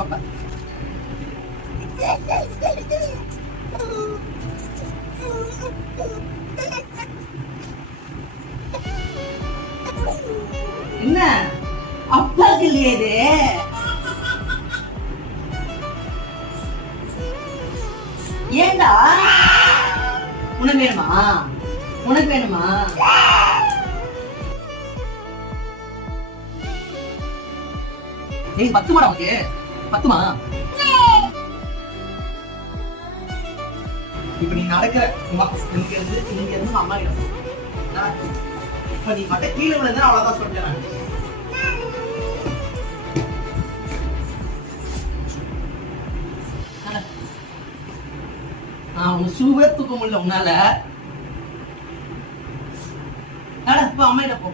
அப்பா. என்ன அப்பாக்கு இல்லையே இது? ஏண்டா உனக்கு வேணுமா? உனக்கு வேணுமா? ஏய் பத்துமாடா உனக்கு? பத்துமா? இப்ப நீ நடக்கிற இங்க இருந்து அம்மா கிட்ட இப்ப நீ மட்டும் கீழே விழுந்து அவ்வளவுதான் சொல்றேன். உன் ஷூவே தூக்க முடியல உன்னால. இப்ப அம்மா கிட்ட போ.